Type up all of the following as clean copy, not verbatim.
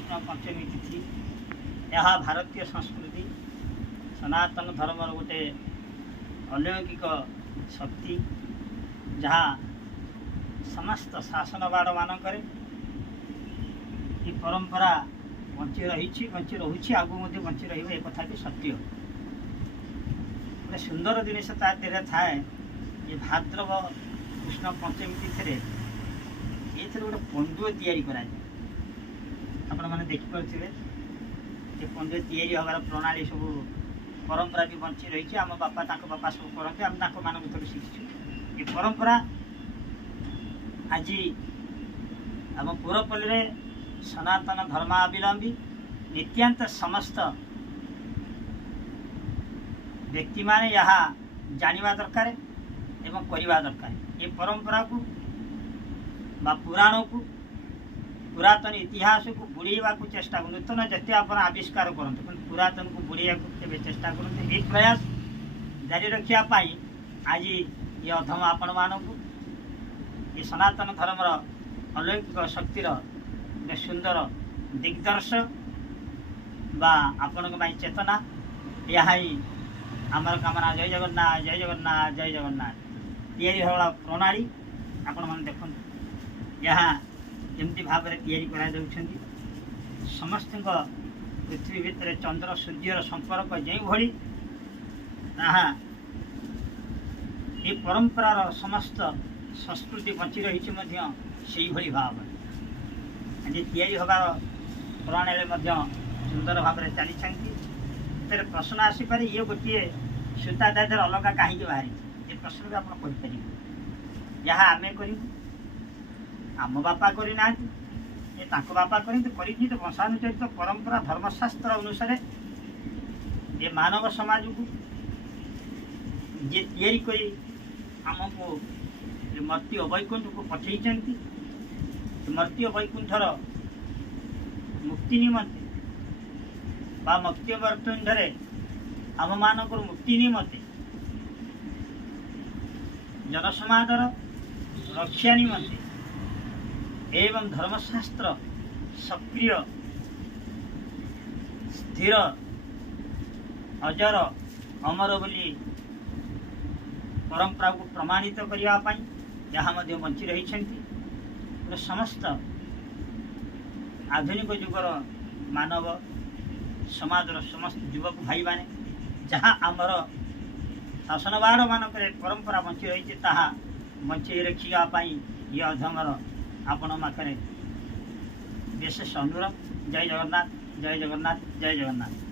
कृष्ण पंचमी तिथि यह भारतीय संस्कृति सनातन धर्मर गोटे अलौकिक शक्ति जहाँ समस्त शासन बाड़ मानक परंपरा बंची रही बंची रोचे आगू बंची रही कथाटी सत्य गोटे सुंदर जिनस थाए ये भाद्रव कृष्ण पंचमी तिथि ये गोटे पंडुए तैयारी कराए आपण मैंने देखिपे ये पंडुए तैयारी हमार प्रणाली सब परंपरा भी बंची रही आम बापा बापा सब करते आम मान शिखु ये परंपरा आज आम पुरपल्ली सनातन धर्मावलंबी नित्यांत समस्त व्यक्ति माने यहाँ जानिबा दरकार एवं करवा दरकार ये परंपरा को बा पुराण को पुरातन इतिहास को बुड़ेवा को चेष्टा कर नूतन जते आप आविष्कार करते पुरातन को बुड़ेवा को चेष्टा करते एक प्रयास जारी रखापी आज ये अधम आपण मानक ये सनातन धर्मर अलौकिक शक्तिर गोटे सुंदर दिग्दर्श बा आपण चेतना यह आमर कामना जय जगन्नाथ जय जगन्नाथ जय जगन्नाथ या प्रणाली आपण मैंने देखते यहाँ जमी भाव में या समस्त पृथ्वी भितर चंद्र सूर्यर संपर्क जो भली ये परंपरार समस्त संस्कृति बंची रही से भाव आज यार प्रणाली सुंदर भाव में चली फिर प्रश्न आसीपर ये गोटे सूता दादर अलग कहीं बाहरी ये प्रश्न भी आप जहाँ आम कर आम बापा करना ये बापा कर वंशानुचरित परंपरा धर्मशास्त्र अनुसार ये मानव समाज को ये कर आमको मर्त्य वैकुंठ को पठे मर्त्य वैकुंठर मुक्ति निमंते बा मुक्ति वैकुंठरे आम मानक मुक्ति निमंते जनसमाजर रक्षा निमंते एवं धर्मशास्त्र सक्रिय स्थिर अजर अमर बोली परंपरा को प्रमाणित करने जहाँ बंची रही समस्त आधुनिक जुगर मानव समाजर समस्त युवक भाई माने जहाँ आमर शासनबाड़ मानक परंपरा बंची रही बंचे रखापी ये अधमर आपण पाखे विशेष अनुरोध जय जगन्नाथ जय जगन्नाथ जय जगन्नाथ।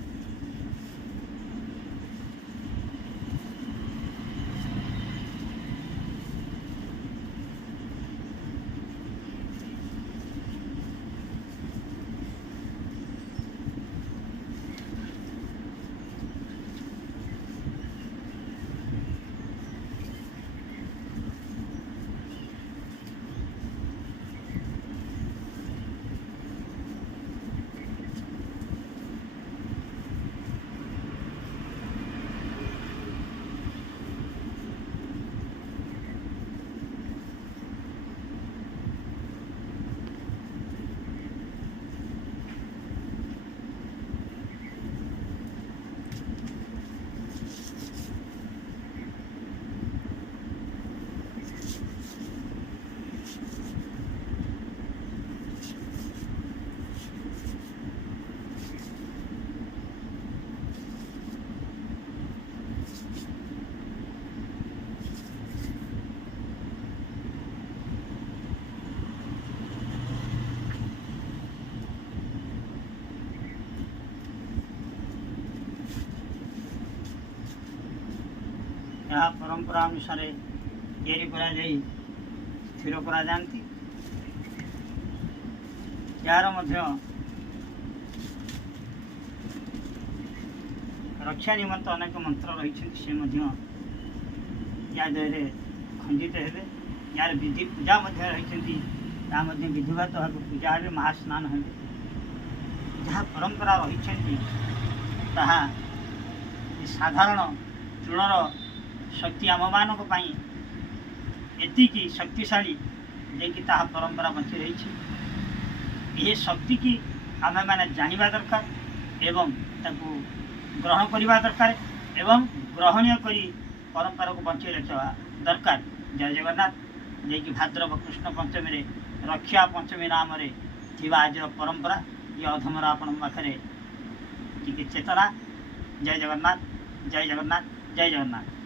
यह परंपरा अनुसार या स्थिर करा जाती यार रक्षा निमंत अनेक मंत्र रही से या जय खंडित हे यार विधि पूजा रही विधिवत भाव पूजा हे महास्नान हे जहाँ परंपरा रही साधारण चूड़र शक्ति आम मानक एति शक्तिशाली जे कि परंपरा बंची रही ये शक्ति की आमे माने जानिबा दरकार एवं ताकू ग्रहण करवा दरकार एवं ग्रहणीय करी परंपरा को बंचाई रखा दरकार। जय जगन्नाथ। जैकि भाद्रव कृष्ण पंचमी रे रक्षा पंचमी नाम रे थिबा आज परंपरा ये अधमर आपण पाखरे टिके चेतना। जय जगन्नाथ जय जगन्नाथ जय जगन्नाथ।